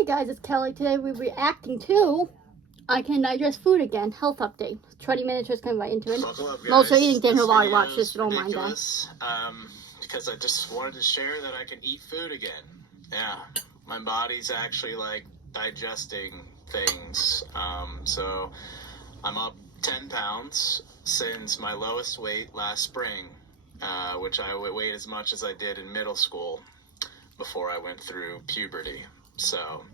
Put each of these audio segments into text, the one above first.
Hey guys, it's Kelly. Today we're reacting to I Can Digest Food Again, health update. 20 minutes, just kind of right into it. Most are eating dinner while I watch this, so don't mind that. Because I just wanted to share that I can eat food again. Yeah, my body's actually like digesting things. So I'm up 10 pounds since my lowest weight last spring, which I weighed as much as I did in middle school before I went through puberty. So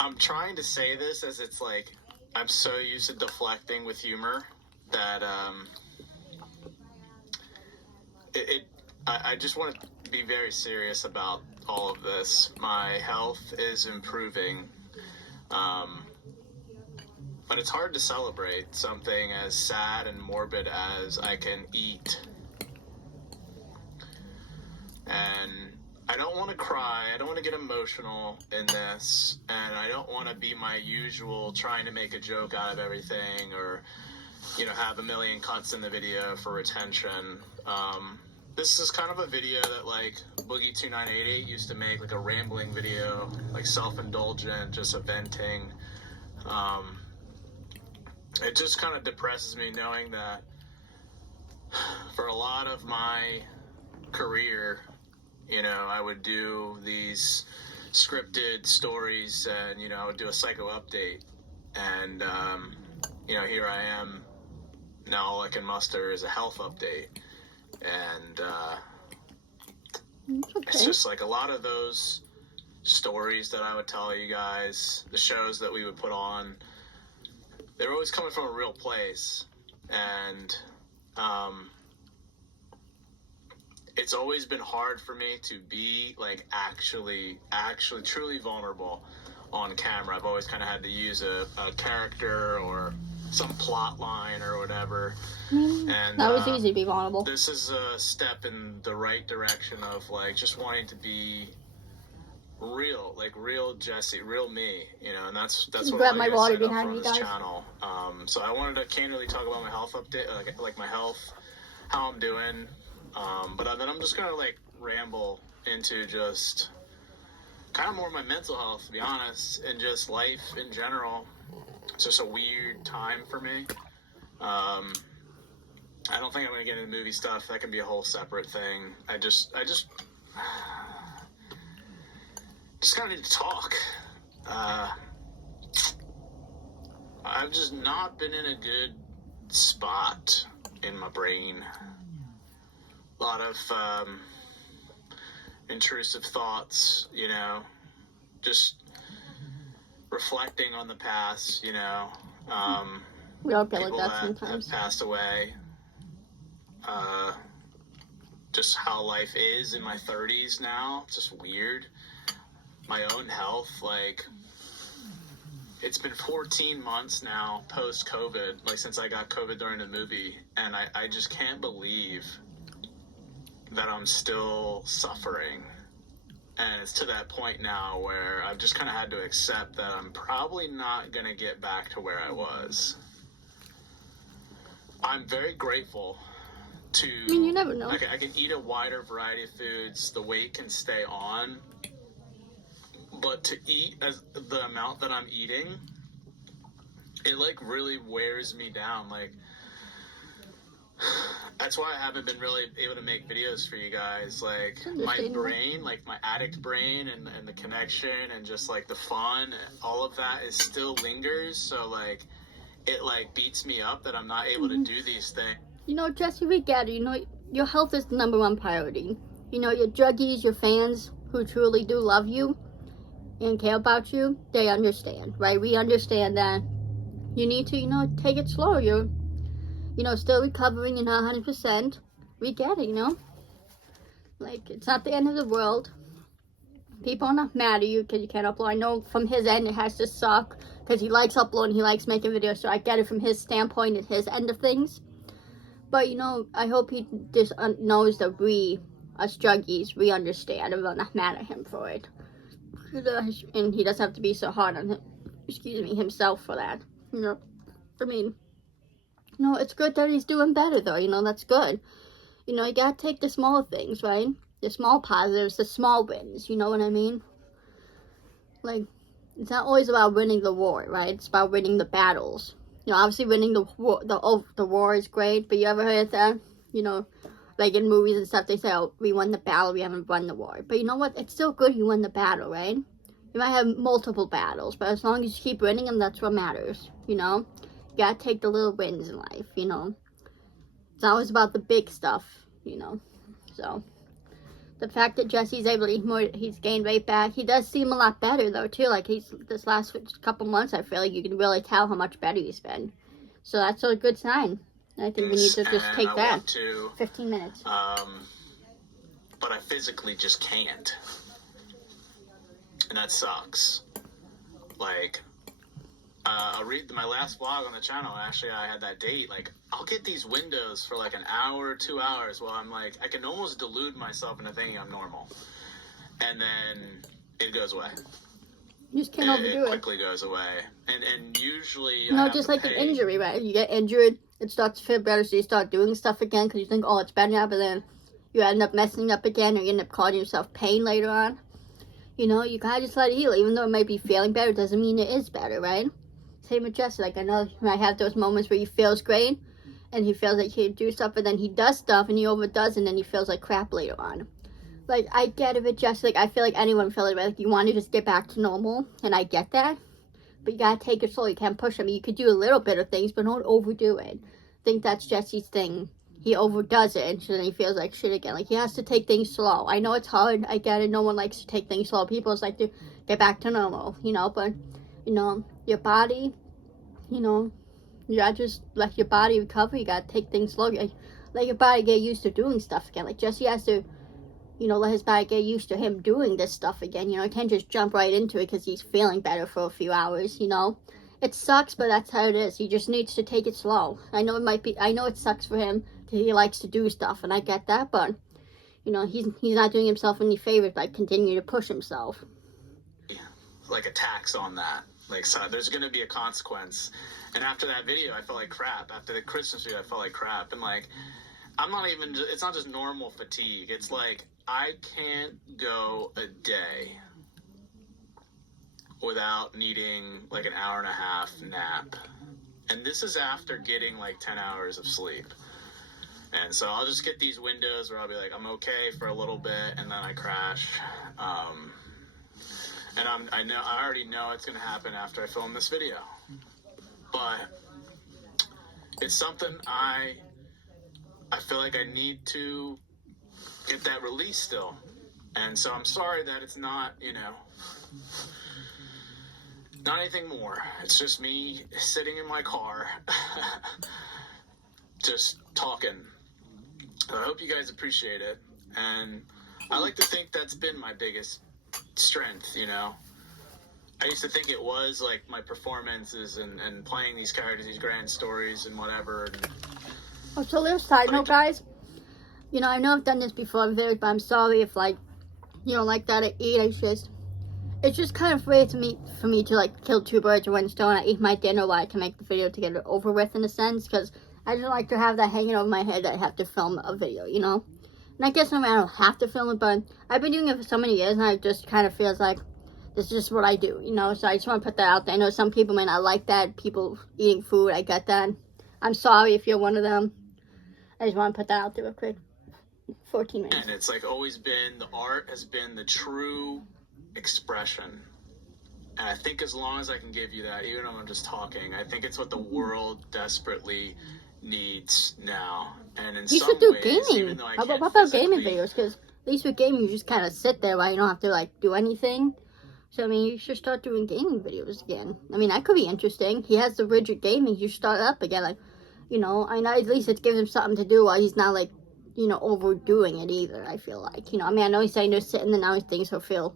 I'm trying to say this as it's like I'm so used to deflecting with humor that I just want to be very serious about all of this. My health is improving, but it's hard to celebrate something as sad and morbid as I can eat. And I don't want to cry, I don't want to get emotional in this, and I don't want to be my usual trying to make a joke out of everything or, you know, have a million cuts in the video for retention. This is kind of a video that like Boogie2988 used to make, like a rambling video, like self-indulgent, just a venting. It just kind of depresses me knowing that for a lot of my career, you know, I would do these scripted stories and, you know, I would do a psycho update. And, you know, here I am. Now all I can muster is a health update. And it's just like a lot of those stories that I would tell you guys, the shows that we would put on, they were always coming from a real place. And, it's always been hard for me to be like actually truly vulnerable on camera. I've always kind of had to use a character or some plot line or whatever. And that was easy to be vulnerable. This is a step in the right direction of like just wanting to be real, like real Jesse, real me, you know. And that's what grab my water set up behind for you this guys. Channel. So I wanted to candidly talk about my health update, like my health, how I'm doing. But then I'm just gonna like ramble into just kind of more my mental health, to be honest, and just life in general. It's just a weird time for me. I don't think I'm gonna get into movie stuff. That can be a whole separate thing. I just kind of need to talk. I've just not been in a good spot in my brain. A lot of intrusive thoughts, you know, just reflecting on the past, you know. We all get like people that that sometimes. have passed away. Just how life is in my 30s now. It's just weird. My own health, like, it's been 14 months now post-COVID, like since I got COVID during the movie, and I just can't believe that I'm still suffering. And it's to that point now where I've just kind of had to accept that I'm probably not going to get back to where I was. I'm very grateful to... I mean, you never know. I can eat a wider variety of foods. The weight can stay on. But to eat as the amount that I'm eating, it like really wears me down. Like, that's why I haven't been really able to make videos for you guys. Like, my brain, like my addict brain and the connection and just like the fun, all of that is still lingers. So like, it like beats me up that I'm not able to do these things. You know, Jesse, we get it. You know, your health is the #1 priority. You know, your juggies, your fans who truly do love you and care about you, they understand, right? We understand that you need to, you know, take it slow. You're, you know, still recovering, you're not 100%. We get it, you know? Like, it's not the end of the world. People are not mad at you because you can't upload. I know from his end it has to suck because he likes uploading, he likes making videos, so I get it from his standpoint and his end of things. But, you know, I hope he just knows that we, us juggies, we understand and we're not mad at him for it. And he doesn't have to be so hard on him, himself for that. You know, I mean, you know, it's good that he's doing better though, you know, that's good. You know, you gotta take the small things, right? The small positives, the small wins, you know what I mean? Like, it's not always about winning the war, right? It's about winning the battles. You know, obviously winning the war is great, but you ever heard that? You know, like in movies and stuff, they say, oh, we won the battle, we haven't won the war. But you know what? It's still good you won the battle, right? You might have multiple battles, but as long as you keep winning them, that's what matters, you know? You gotta take the little wins in life, you know? It's always about the big stuff, you know? So, the fact that Jesse's able to eat more, he's gained weight back. He does seem a lot better, though, too. Like, this last couple months, I feel like you can really tell how much better he's been. So, that's a good sign. I think we need to just take I that. Want to, 15 minutes. But I physically just can't. And that sucks. Like, I'll read my last vlog on the channel. Actually, I had that date. Like, I'll get these windows for like an hour, 2 hours, while I'm like, I can almost delude myself into thinking I'm normal. And then it goes away. You just can't overdo it. It quickly goes away. And usually... No, just like an injury, right? You get injured, it starts to feel better, so you start doing stuff again because you think, oh, it's better now, but then you end up messing up again, or you end up causing yourself pain later on. You know, you gotta just let it heal. Even though it might be feeling better, doesn't mean it is better, right? Same with Jesse. Like, I know he might have those moments where he feels great, and he feels like he can do stuff, but then he does stuff, and he overdoes, and then he feels like crap later on. Like, I get it with Jesse. Like, I feel like anyone feels it, right? Like, you want to just get back to normal, and I get that. But you gotta take it slow. You can't push him. You could do a little bit of things, but don't overdo it. I think that's Jesse's thing. He overdoes it, and so then he feels like shit again. Like, he has to take things slow. I know it's hard. I get it. No one likes to take things slow. People just like to get back to normal, you know? But, you know, your body, you know, you gotta just let your body recover. You gotta take things slow. Let your body get used to doing stuff again. Like, Jesse has to, you know, let his body get used to him doing this stuff again. You know, he can't just jump right into it because he's feeling better for a few hours, you know? It sucks, but that's how it is. He just needs to take it slow. I know it sucks for him. He likes to do stuff, and I get that, but, you know, he's not doing himself any favors by continuing to push himself. Yeah, like a tax on that. Like, so there's going to be a consequence. And after that video, I felt like crap. After the Christmas video, I felt like crap. And, like, it's not just normal fatigue. It's like, I can't go a day without needing, like, an hour and a half nap. And this is after getting, like, 10 hours of sleep. And so I'll just get these windows where I'll be like, I'm okay for a little bit, and then I crash. And I already know it's going to happen after I film this video. But it's something I feel like I need to get that release still. And so I'm sorry that it's not, you know, not anything more. It's just me sitting in my car, just talking. I hope you guys appreciate it, and I like to think that's been my biggest strength, you know. I used to think it was, like, my performances and playing these characters, these grand stories and whatever. Oh, so little side note, guys. You know, I know I've done this before in videos, but I'm sorry if, like, you know, like that I eat, it's just kind of weird for me to, like, kill two birds with one stone. I eat my dinner while I can make the video to get it over with, in a sense, because I just like to have that hanging over my head that I have to film a video, you know? And I guess I don't have to film it, but I've been doing it for so many years, and I just kind of feels like this is just what I do, you know? So I just want to put that out there. I know some people may not like that, people eating food, I get that. I'm sorry if you're one of them. I just want to put that out there real quick. 14 minutes. And it's, like, always been, the art has been the true expression. And I think as long as I can give you that, even though I'm just talking, I think it's what the world desperately needs now. And in you some should do ways, gaming. even though I How can't about gaming videos? Because at least with gaming, you just kind of sit there, right? You don't have to, like, do anything. So, I mean, you should start doing gaming videos again. I mean, that could be interesting. He has the rigid gaming. You start up again. Like, you know, I know at least it gives him something to do while he's not, like, you know, overdoing it either, I feel like. You know, I mean, I know he's saying just sitting and now he thinks he'll feel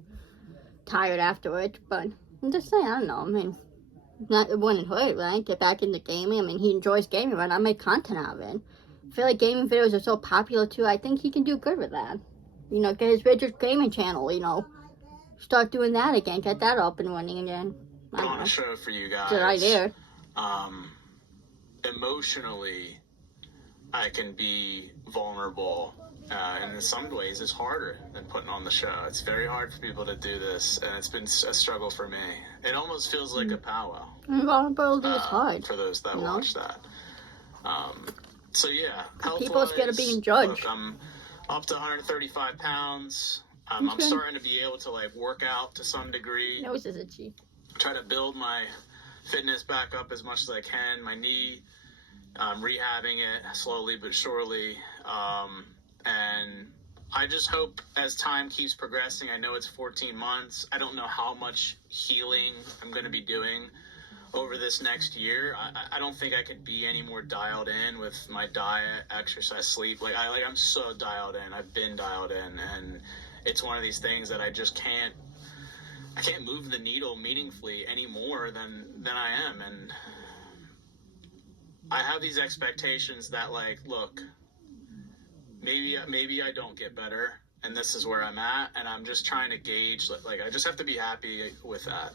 tired afterwards, but I'm just saying, I don't know. I mean, it wouldn't hurt, right? Get back into gaming. I mean, he enjoys gaming, right? I make content out of it. I feel like gaming videos are so popular, too. I think he can do good with that. You know, get his rigid gaming channel, you know. Start doing that again. Get that up and running again. I want to show for you guys. It's right there. Emotionally, I can be vulnerable and in some ways it's harder than putting on the show. It's very hard for people to do this, and it's been a struggle for me. It almost feels like a powwow. Vulnerability is hard. For those that watch that. So yeah, People are scared of being judged. Look, I'm up to 135 pounds. I'm starting to be able to like work out to some degree. Nose is itchy. Try to build my fitness back up as much as I can. My knee, rehabbing it slowly but surely. And I just hope as time keeps progressing, I know it's 14 months. I don't know how much healing I'm going to be doing over this next year. I don't think I could be any more dialed in with my diet, exercise, sleep. I'm so dialed in. I've been dialed in, and it's one of these things that I just can't move the needle meaningfully any more than I am. And I have these expectations that like, look, maybe I don't get better, and this is where I'm at, and I'm just trying to gauge, like I just have to be happy with that,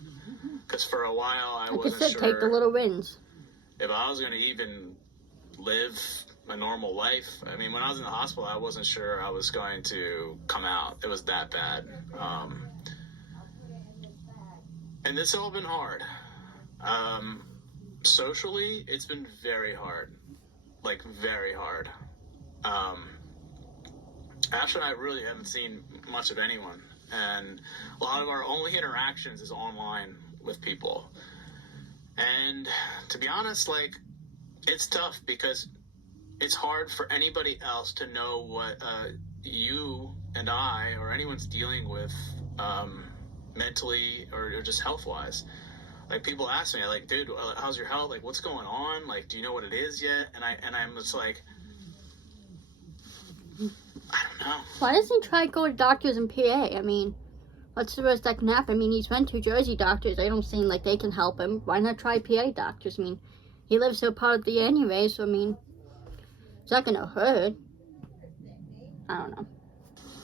because for a while I wasn't sure take the little wins. If I was going to even live a normal life. I mean, when I was in the hospital, I wasn't sure I was going to come out. It was that bad. And this has all been hard. Socially, it's been very hard. Like, very hard. Actually, I really haven't seen much of anyone. And a lot of our only interactions is online with people. And to be honest, like, it's tough because it's hard for anybody else to know what you and I or anyone's dealing with mentally or just health-wise. Like, people ask me, like, dude, how's your health? Like, what's going on? Like, do you know what it is yet? And I'm just like, I don't know. Why doesn't he try to go to doctors in PA? I mean, what's the worst that can happen? I mean, he's went to Jersey doctors. They don't seem like they can help him. Why not try PA doctors? I mean, he lives so part of the anyway, so I mean, it's not gonna hurt. I don't know.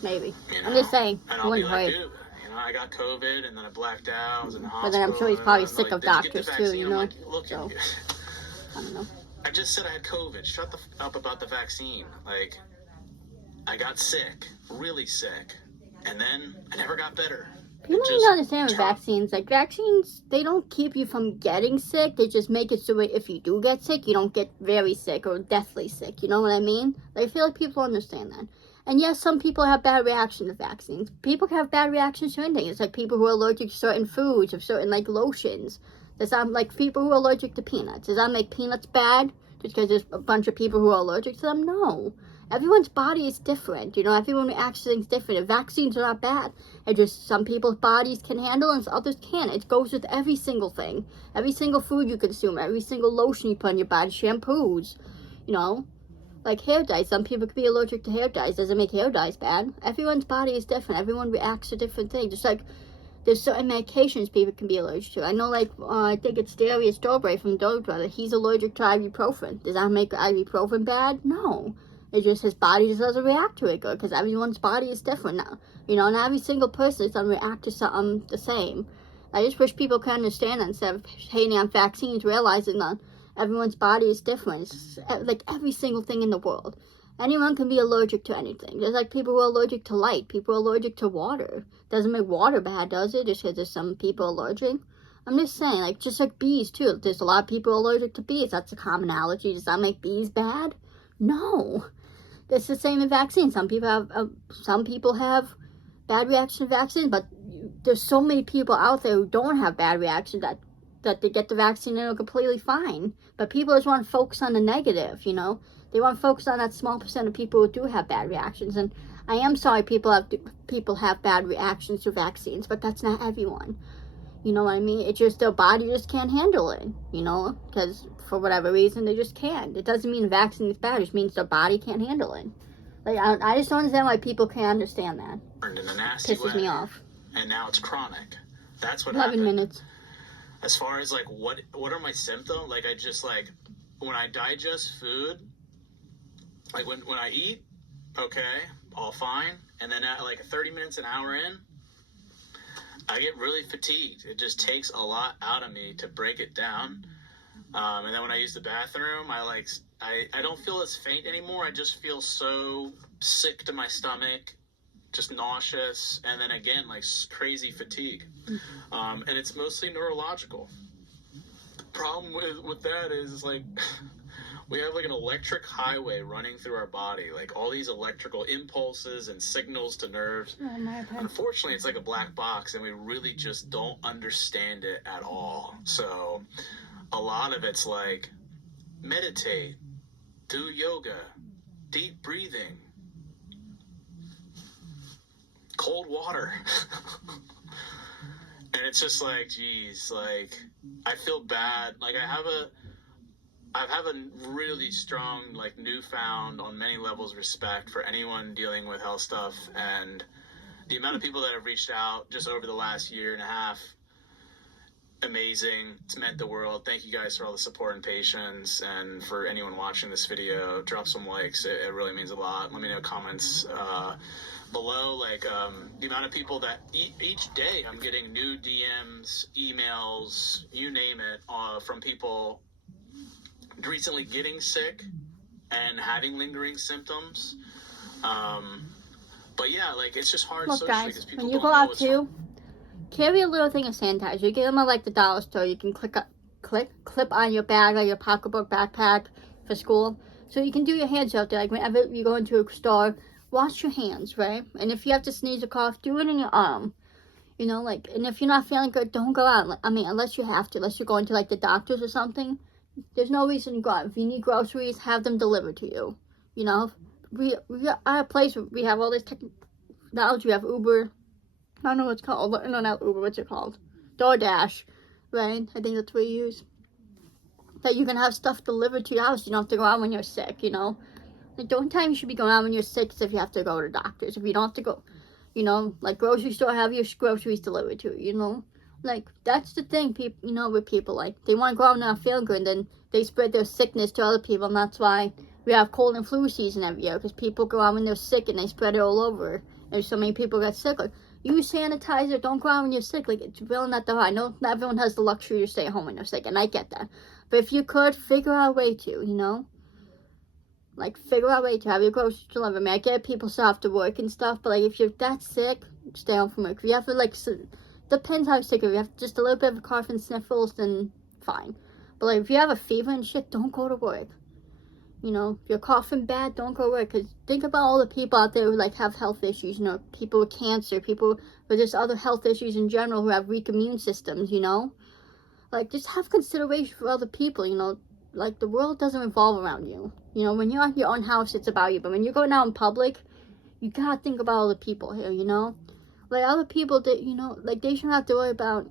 Maybe. You know, I'm just saying, and it I'll be wouldn't like, hurt. dude, you know, I got COVID and then I blacked out. I was in the But hospital. then I'm sure he's probably and sick of "Did you get the doctors too, vaccine?" you I'm know? like, look, So, I don't know. I just said I had COVID. Shut the up about the vaccine. Like, I got sick, really sick, and then I never got better. People need to understand with vaccines. Like, vaccines, they don't keep you from getting sick. They just make it so that if you do get sick, you don't get very sick or deathly sick. You know what I mean? I feel like people understand that. And yes, some people have bad reactions to vaccines. People can have bad reactions to anything. It's like people who are allergic to certain foods or certain, like, lotions. Does that, like, people who are allergic to peanuts. Does that make peanuts bad just because there's a bunch of people who are allergic to them? No. Everyone's body is different. You know, everyone reacts to things different. And vaccines are not bad. It's just some people's bodies can handle and others can't. It goes with every single thing. Every single food you consume. Every single lotion you put on your body. Shampoos. You know? Like hair dyes. Some people can be allergic to hair dyes. Doesn't make hair dyes bad. Everyone's body is different. Everyone reacts to different things. Just like there's certain medications people can be allergic to. I know, like, I think it's Darius Strawberry from Doe Brother. He's allergic to ibuprofen. Does that make ibuprofen bad? No. It's just his body just doesn't react to it good because everyone's body is different now. You know, and every single person is going to react to something the same. I just wish people could understand that instead of hating on vaccines, realizing that everyone's body is different. It's like every single thing in the world. Anyone can be allergic to anything. There's like people who are allergic to light, people who are allergic to water. Doesn't make water bad, does it? Just because there's some people allergic. I'm just saying, like, just like bees too. There's a lot of people allergic to bees. That's a common allergy. Does that make bees bad? No. It's the same in vaccines. Some people have bad reactions to vaccines, but there's so many people out there who don't have bad reactions that they get the vaccine and they're completely fine. But people just want to focus on the negative, you know? They want to focus on that small percent of people who do have bad reactions. And I am sorry people have bad reactions to vaccines, but that's not everyone. You know what I mean? It's just their body just can't handle it, you know? Because for whatever reason, they just can't. It doesn't mean the vaccine is bad. It just means their body can't handle it. Like, I just don't understand why people can't understand that. In a nasty Pisses way, me off. And now it's chronic. That's what 11 happened. minutes. As far as, like, what are my symptoms? Like, I just, like, when I digest food, like, when I eat, okay, all fine. And then at, like, 30 minutes, an hour in, I get really fatigued. It just takes a lot out of me to break it down. And then when I use the bathroom, I don't feel as faint anymore. I just feel so sick to my stomach, just nauseous, and then again, like crazy fatigue. And it's mostly neurological. The problem with that is like we have like an electric highway running through our body, like all these electrical impulses and signals to nerves. Unfortunately, it's like a black box, and we really just don't understand it at all. So a lot of it's like meditate, do yoga, deep breathing, cold water. And it's just like, geez, like I feel bad. Like I have a really strong, like newfound on many levels respect for anyone dealing with health stuff, and the amount of people that have reached out just over the last year and a half, amazing. It's meant the world. Thank you guys for all the support and patience, and for anyone watching this video, drop some likes. It really means a lot. Let me know comments below, like the amount of people that each day I'm getting new DMs, emails, you name it, from people recently getting sick and having lingering symptoms. But yeah, like it's just hard. Look, socially, guys, 'cause people when you don't go know out what's too, carry a little thing of sanitizer. You get them at like the dollar store. You can clip on your bag, like your pocketbook, backpack for school. So you can do your hands out there. Like whenever you go into a store, wash your hands, right? And if you have to sneeze or cough, do it in your arm. You know, like, and if you're not feeling good, don't go out. I mean, unless you have to, unless you're going to like the doctors or something. There's no reason to go out. If you need groceries, have them delivered to you. You know, we are a place where we have all this technology. We have Uber. I don't know what it's called. No, not Uber. What's it called? DoorDash, right? I think that's what you use. That you can have stuff delivered to your house. You don't have to go out when you're sick, you know. Like, the only time you should be going out when you're sick is if you have to go to doctors. If you don't have to go, you know, like grocery store, have your groceries delivered to you, you know. Like, that's the thing, people, you know, with people, like, they want to go out and not feel good, and then they spread their sickness to other people, and that's why we have cold and flu season every year, because people go out when they're sick, and they spread it all over, and so many people get sick. Like, use sanitizer, don't go out when you're sick. Like, it's really not that hard. I know not everyone has the luxury to stay at home when they're sick, and I get that, but if you could, figure out a way to, you know, like, figure out a way to have your groceries delivered. I mean, I get people still have to work and stuff, but, like, if you're that sick, stay home from work. If you have to, like, depends how sick. If you have just a little bit of a cough and sniffles, then fine. But like if you have a fever and shit, don't go to work. You know, if you're coughing bad, don't go to work. Because think about all the people out there who like have health issues. You know, people with cancer, people with just other health issues in general who have weak immune systems. You know, like just have consideration for other people. You know, like the world doesn't revolve around you. You know, when you're at your own house, it's about you. But when you're going out in public, you gotta think about other people here. You know. Like, other people, that you know, like, they shouldn't have to worry about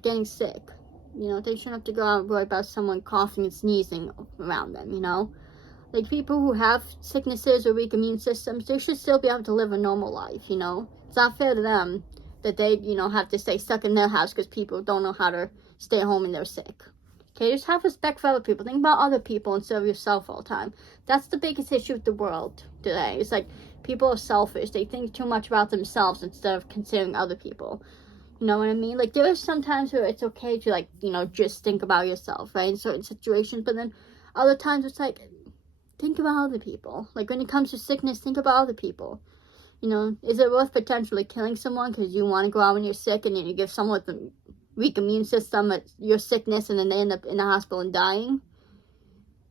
getting sick. You know, they shouldn't have to go out and worry about someone coughing and sneezing around them, you know? Like, people who have sicknesses or weak immune systems, they should still be able to live a normal life, you know? It's not fair to them that they, you know, have to stay stuck in their house because people don't know how to stay home and they're sick. Okay, just have respect for other people. Think about other people instead of yourself all the time. That's the biggest issue with the world today. It's like, people are selfish. They think too much about themselves instead of considering other people. You know what I mean? Like, there are some times where it's okay to, like, you know, just think about yourself, right, in certain situations. But then other times it's like, think about other people. Like, when it comes to sickness, think about other people. You know, is it worth potentially killing someone because you want to go out when you're sick and then you give someone with a weak immune system your sickness and then they end up in the hospital and dying?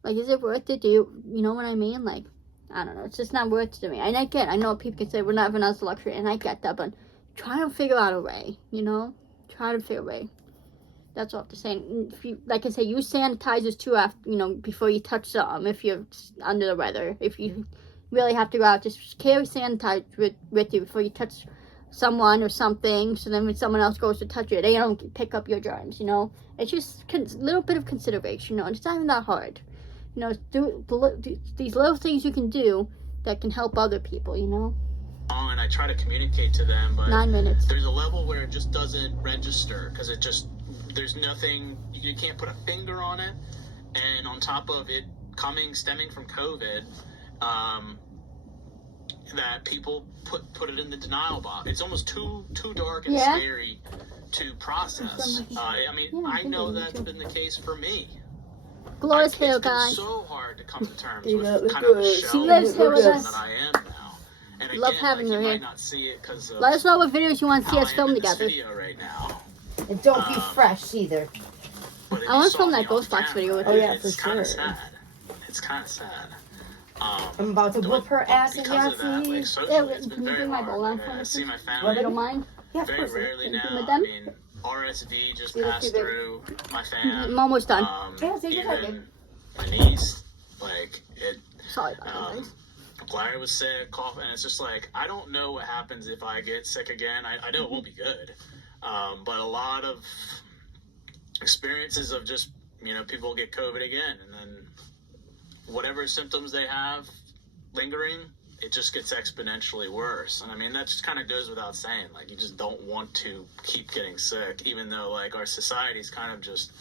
Like, is it worth it? You know what I mean? Like, I don't know. It's just not worth it to me. And I know people can say we're not having us luxury, and I get that, but try to figure out a way, you know? Try to figure a way. That's all I have to say. If you, like I say, use sanitizers too after, you know, before you touch some, if you're under the weather. If you really have to go out, just carry sanitizer with you before you touch someone or something, so then when someone else goes to touch it, they don't pick up your germs, you know? It's just a little bit of consideration, you know? It's not even that hard. You know, do these little things you can do that can help other people, you know? And I try to communicate to them, but 9 minutes. There's a level where it just doesn't register because it just, there's nothing, you can't put a finger on it. And on top of it stemming from COVID, that people put it in the denial box. It's almost too dark and scary to process. I mean, I know that's been the case for me. Gloria's here, It's been guys. so hard to come to terms You with know, look kind of a good. shell She lives here with person us. that I am now. And again, Love having like, her you here. might not see it because of Let us know what videos you want to see how us I am film in this together. video right now. And don't be fresh either. But if I you want to saw film me that on ghost box camera, video with Oh, you. yeah, it's for kind of sure. sad. It's kind of sad. I'm about to whoop her ass in because of that, like, Yahtzee. socially, it's Can been you very bring my hard. bowl on Like, for me, I see please? my What? family You don't mind? Yeah, of very course. rarely Can you now. with I them? mean, RSV just See, look, passed you big. through my fam. I'm almost done. Yeah, so you can Even my niece, like, it, Sorry about that, guys. Larry was sick, coughing, and it's just like, I don't know what happens if I get sick again. I know it won't be good. But a lot of experiences of just, you know, people get COVID again, and then whatever symptoms they have lingering, it just gets exponentially worse. And I mean, that just kind of goes without saying. Like, you just don't want to keep getting sick, even though, like, our society's kind of just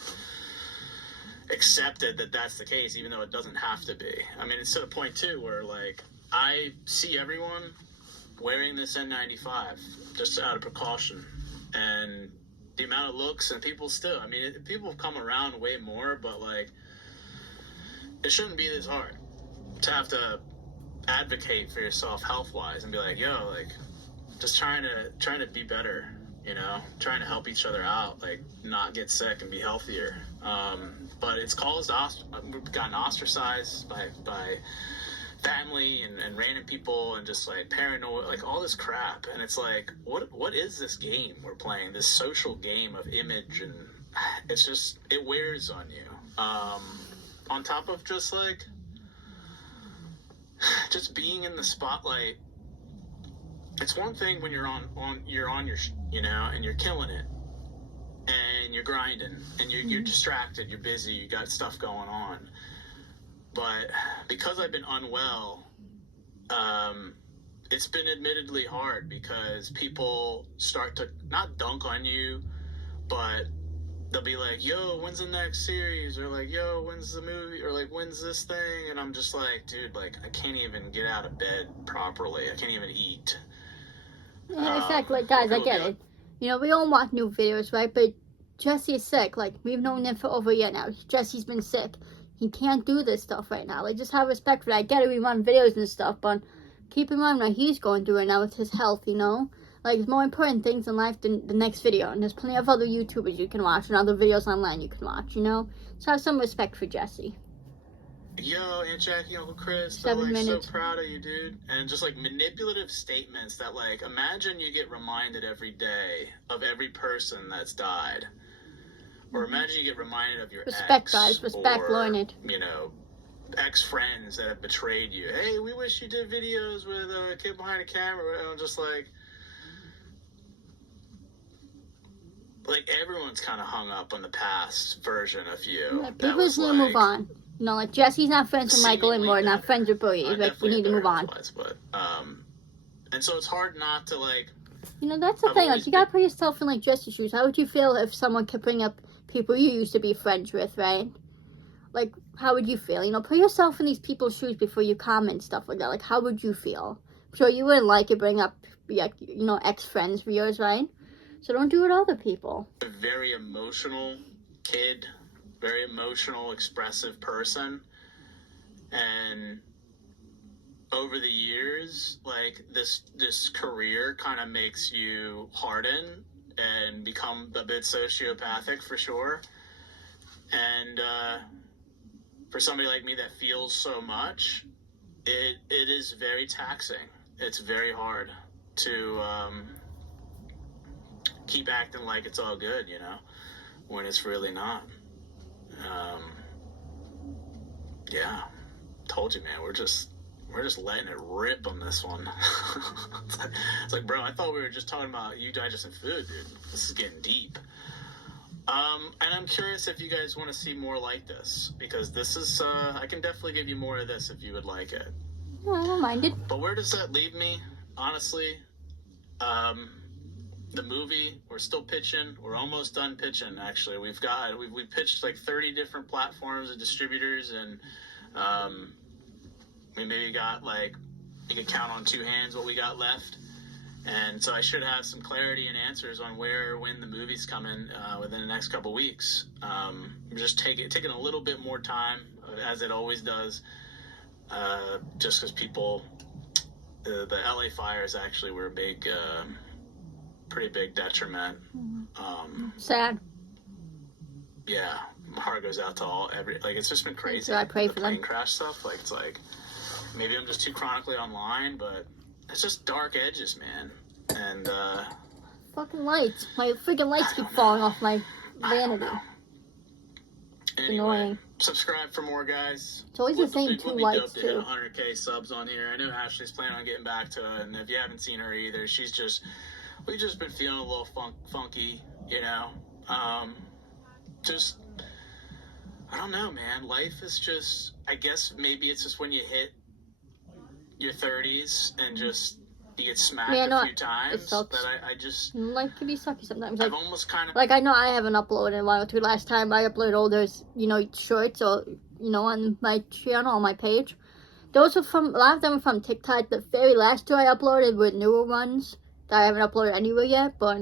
accepted that that's the case, even though it doesn't have to be. I mean, it's to the point, too, where, like, I see everyone wearing this N95 just out of precaution. And the amount of looks and people still, I mean, people have come around way more, but, like, it shouldn't be this hard to have to advocate for yourself health-wise and be like, yo, like, just trying to be better, you know, trying to help each other out, like, not get sick and be healthier. But it's caused, we've gotten ostracized by family and random people and just, like, paranoia, like, all this crap. And it's like, what is this game we're playing, this social game of image? And it's just, it wears on you. On top of just, like, just being in the spotlight. It's one thing when you're on your, you know, and you're killing it, and you're grinding, and you're distracted, you're busy, you got stuff going on. But because I've been unwell, it's been admittedly hard because people start to not dunk on you, but they'll be like, yo, when's the next series? Or like, yo, when's the movie? Or like, when's this thing? And I'm just like, dude, like, I can't even get out of bed properly. I can't even eat. Yeah, exactly. Guys, I get it. You know, we all want new videos, right? But Jesse's sick. Like, we've known him for over a year now. Jesse's been sick. He can't do this stuff right now. Like, just have respect for that. I get it, we run videos and stuff, but keep in mind what he's going through right now with his health, you know? Like, there's more important things in life than the next video. And there's plenty of other YouTubers you can watch and other videos online you can watch, you know? So have some respect for Jesse. Yo, Aunt Jackie, Uncle Chris, 7 I'm, like, minutes. so proud of you, dude. And just, like, manipulative statements that, like, imagine you get reminded every day of every person that's died. Or imagine you get reminded of your Respect, ex, guys. Respect, or, Learned. you know, ex-friends that have betrayed you. Hey, we wish you did videos with a kid behind a camera. And I'm just like everyone's kind of hung up on the past version of you. Yeah, That people was, just need to move on. You know, like, Jesse's not friends with Michael anymore, not friends with Bree. Like, we need to move on. But, and so it's hard not to, like, You know, that's the I've thing. Like, always you gotta put yourself in, like, Jesse's shoes. How would you feel if someone could bring up people you used to be friends with, right? Like, how would you feel? You know, put yourself in these people's shoes before you comment stuff like that. Like, how would you feel? I'm sure you wouldn't like it bring up, like, you know, ex-friends of yours, right? So don't do it to other people. a very emotional kid, very emotional, expressive person. And over the years, like, this career kind of makes you harden and become a bit sociopathic for sure. And for somebody like me that feels so much, it is very taxing. It's very hard to keep acting like it's all good, you know, when it's really not. Yeah, told you, man, we're just letting it rip on this one. It's like, bro, I thought we were just talking about you digesting food, dude. This is getting deep. And I'm curious if you guys want to see more like this, because this is, I can definitely give you more of this if you would like it. No, I don't mind it. But where does that leave me? Honestly, the movie, we're still pitching. We're almost done pitching, actually. We've pitched like 30 different platforms and distributors, and we maybe got, like, you could count on two hands what we got left. And so I should have some clarity and answers on when the movie's coming within the next couple weeks. I'm just taking a little bit more time, as it always does, just because people, the LA fires actually were a pretty big detriment. Sad. Yeah, my heart goes out to it's just been crazy. I pray for the them. plane crash stuff. It's like, maybe I'm just too chronically online, but it's just dark edges, man. And fucking lights. My freaking lights keep falling off my vanity. Anyway, Annoying. Subscribe for more, guys. It's always the same two lights, to hit too. 100K subs on here. I know Ashley's planning on getting back to it, and if you haven't seen her either, we've just been feeling a little funky, you know. I don't know, man. Life is just, I guess maybe it's just when you hit your 30s and just you get smacked a few times that I just... Life can be sucky sometimes. I've almost kind of... Like, I know I haven't uploaded in a while, too. Last time I uploaded all those, shorts or, on my channel, on my page. Those are a lot of them are from TikTok. The very last two I uploaded were newer ones that I haven't uploaded anywhere yet. But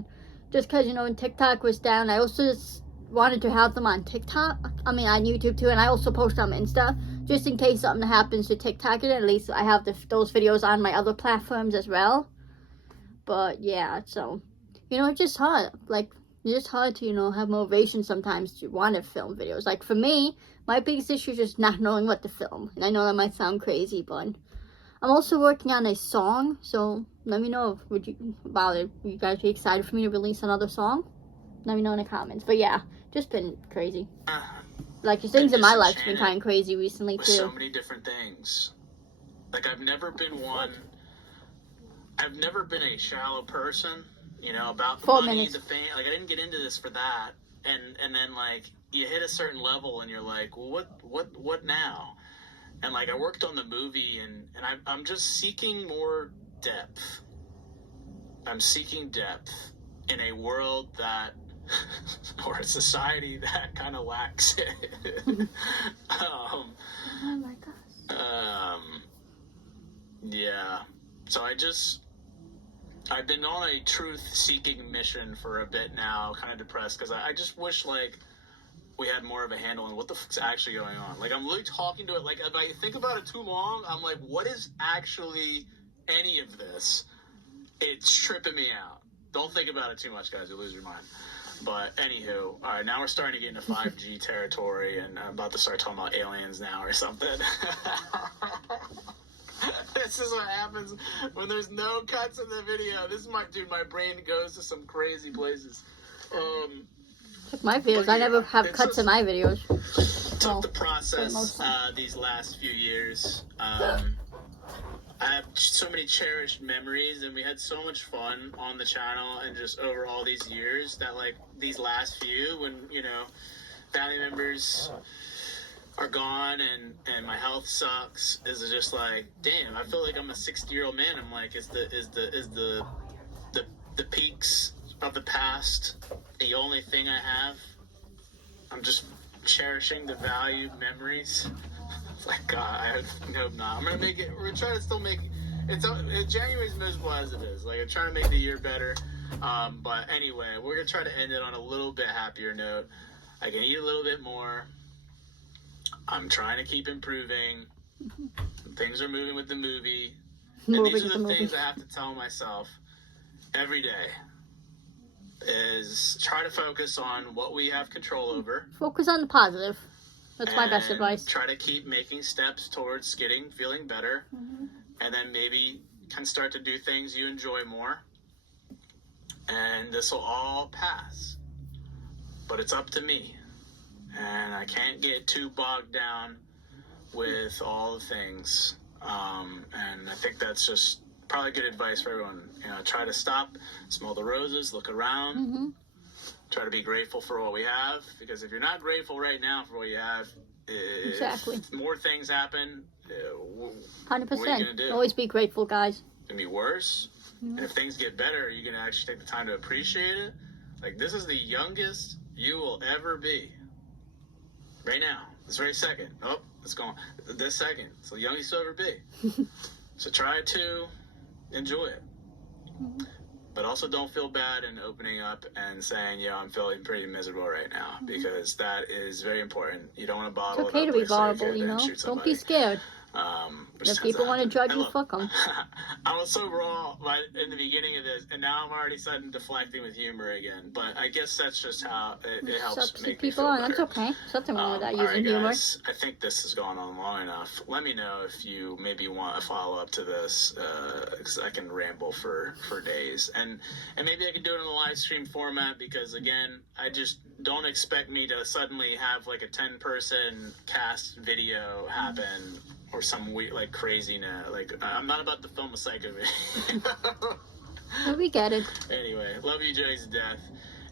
just because, when TikTok was down, I also just wanted to have them on TikTok. On YouTube, too. And I also post on Insta. Just in case something happens to TikTok, and at least I have those videos on my other platforms as well. But yeah, so it's just hard. Like, it's just hard to have motivation sometimes to want to film videos. Like, for me, my biggest issue is just not knowing what to film. And I know that might sound crazy, but I'm also working on a song. So let me know about it. You guys be excited for me to release another song? Let me know in the comments. But yeah, just been crazy. Like, the things in my life's been kind of crazy recently, too. So many different things. Like, I've never been a shallow person, about the money, the fame. Like, I didn't get into this for that. And then, like, you hit a certain level and you're like, well, what now? And, like, I worked on the movie and I'm just seeking more depth. I'm seeking depth in a world that... or a society that kind of lacks it. Oh my gosh. Yeah. So I've been on a truth-seeking mission for a bit now, kind of depressed, because I just wish, like, we had more of a handle on what the fuck's actually going on. Like, I'm really talking to it, like, if I think about it too long, I'm like, what is actually any of this? It's tripping me out. Don't think about it too much, guys. You'll lose your mind. But anywho, all right, now we're starting to get into 5G territory, and I'm about to start talking about aliens now or something. This is what happens when there's no cuts in the video. This is my brain goes to some crazy places. My videos, I never have cuts in my videos. Tough to process these last few years. I have so many cherished memories, and we had so much fun on the channel and just over all these years that, like, these last few, when, family members are gone and my health sucks, is just like, damn, I feel like I'm a 60-year-old man. I'm like, is the peaks of the past the only thing I have? I'm just cherishing the valued memories. Like, God, I hope not. We're gonna try to still make January's miserable as it is. Like, I'm trying to make the year better. But anyway, we're gonna try to end it on a little bit happier note. I can eat a little bit more. I'm trying to keep improving. Things are moving with the movie. And these are the things I have to tell myself every day. Is try to focus on what we have control over. Focus on the positive. That's my best advice. Try to keep making steps towards feeling better. Mm-hmm. And then maybe can start to do things you enjoy more. And this will all pass. But it's up to me. And I can't get too bogged down with all the things. And I think that's just probably good advice for everyone. Try to stop, smell the roses, look around. Mm-hmm. Try to be grateful for what we have, because if you're not grateful right now for what you have, exactly, if more things happen, 100%. What are you gonna do? Always be grateful, guys. It's gonna be worse. Mm-hmm. And if things get better, you can actually take the time to appreciate it. Like, this is the youngest you will ever be. Right now, this very second. Oh, it's gone. This second, it's the youngest you'll ever be. So try to enjoy it. But also don't feel bad in opening up and saying, yeah, I'm feeling pretty miserable right now, because that is very important. You don't want to bottle It's okay it up to be or say it vulnerable, you and know? shoot Don't somebody. be scared. Which If tends people to want to happen. judge you, fuck them. I was so raw in the beginning of this, and now I'm already suddenly deflecting with humor again. But I guess that's just how it helps make me people feel on. better. That's okay. There's nothing wrong with that, All using right, humor. guys, I think this has gone on long enough. Let me know if you maybe want a follow-up to this, because I can ramble for days. And maybe I can do it in a live stream format, because, again, I just don't expect me to suddenly have, like, a 10-person cast video happen, or some weird, like, craziness. Like, I'm not about to film a psycho video. Well, we get it. Anyway, love you, Joey's to death.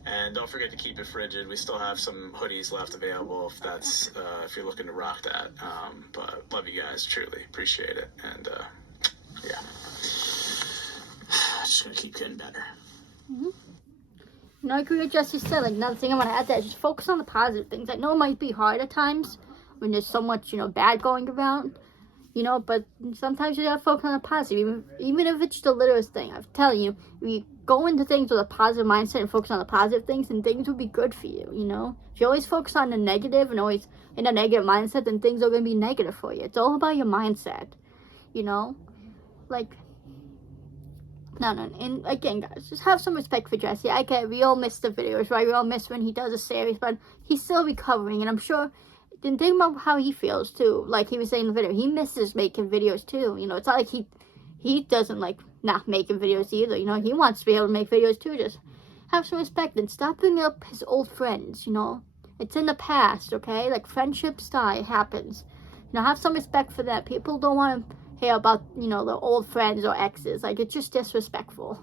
And don't forget to keep it frigid. We still have some hoodies left available if that's if you're looking to rock that. But love you guys, truly. Appreciate it. And, yeah. Just gonna keep getting better. You know, I agree with Jesse said. Like, another thing I want to add, that just focus on the positive things. I know it might be hard at times when there's so much, you know, bad going around. You know, but sometimes you gotta focus on the positive, even if it's the littlest thing. I'm telling you, if you go into things with a positive mindset and focus on the positive things, then things will be good for you, you know? If you always focus on the negative and always in a negative mindset, then things are gonna be negative for you. It's all about your mindset, you know? Like, no, and again, guys, just have some respect for Jesse. I get it, we all miss the videos, right? We all miss when he does a series, but he's still recovering, and I'm sure. Then think about how he feels too. Like he was saying in the video, he misses making videos too. You know, it's not like he doesn't like not making videos either. You know, he wants to be able to make videos too. Just have some respect and stop bringing up his old friends. You know, it's in the past, okay? Like friendships die, it happens. You know, have some respect for that. People don't want to hear about, you know, the old friends or exes. Like it's just disrespectful.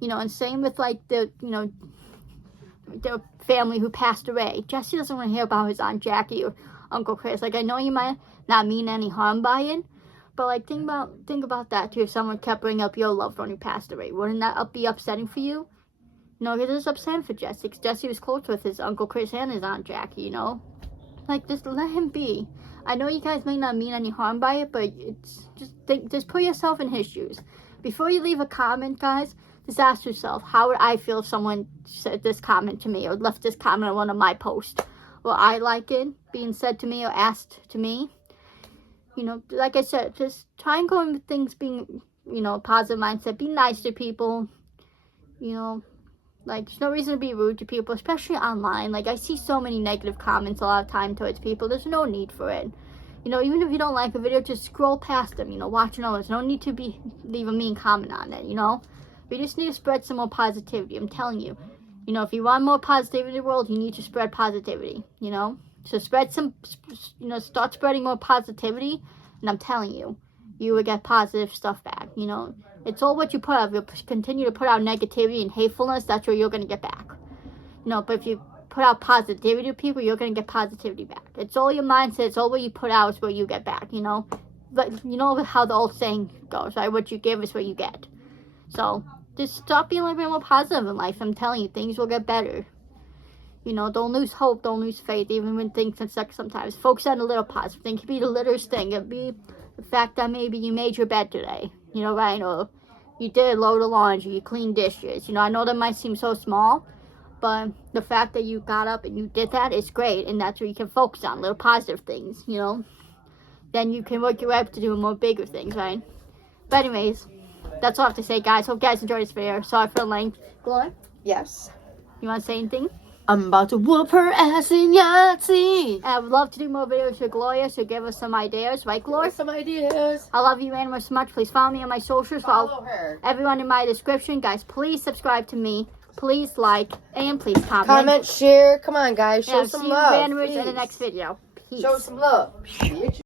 You know, and same with like the, you know, the family who passed away. Jesse doesn't want to hear about his Aunt Jackie or Uncle Chris. Like, I know you might not mean any harm by it, but like think about that too. If someone kept bringing up your loved one who passed away, wouldn't that be upsetting for you? No, it is upsetting for Jesse, because Jesse was close with his Uncle Chris and his Aunt Jackie, you know? Like, just let him be. I know you guys may not mean any harm by it, but it's just put yourself in his shoes. Before you leave a comment, guys, just ask yourself, how would I feel if someone said this comment to me or left this comment on one of my posts? Will I like it being said to me or asked to me? You know, like I said, just try and go into things being, you know, positive mindset. Be nice to people. You know, like, there's no reason to be rude to people, especially online. Like, I see so many negative comments a lot of time towards people. There's no need for it. You know, even if you don't like a video, just scroll past them, you know, watch it all. There's no need to leave a mean comment on it, you know? We just need to spread some more positivity, I'm telling you. You know, if you want more positivity in the world, you need to spread positivity, you know? So spread some, you know, start spreading more positivity, and I'm telling you, you will get positive stuff back, you know? It's all what you put out. If you continue to put out negativity and hatefulness, that's what you're going to get back. You know, but if you put out positivity to people, you're going to get positivity back. It's all your mindset. It's all what you put out is what you get back, you know? But you know how the old saying goes, right? What you give is what you get. So just stop being a little bit more positive in life. I'm telling you, things will get better. You know, don't lose hope, don't lose faith, even when things suck sometimes. Focus on a little positive thing. It could be the littlest thing. It could be the fact that maybe you made your bed today, you know, right? Or you did load of laundry, you cleaned dishes. You know, I know that might seem so small, but the fact that you got up and you did that is great, and that's what you can focus on, little positive things, you know? Then you can work your way up to do more bigger things, right? But anyways, that's all I have to say, guys. Hope you guys enjoyed this video. Sorry for the length. Gloria? Yes. You want to say anything? I'm about to whoop her ass in Yahtzee. I would love to do more videos with Gloria, so give us some ideas, right, Gloria? Some ideas. I love you, Anima, so much. Please follow me on my socials. Follow her. Everyone in my description. Guys, please subscribe to me. Please like, and please comment. Comment, share. Come on, guys. Show And some see you love. randomers in the please. next video. Peace. Show some love.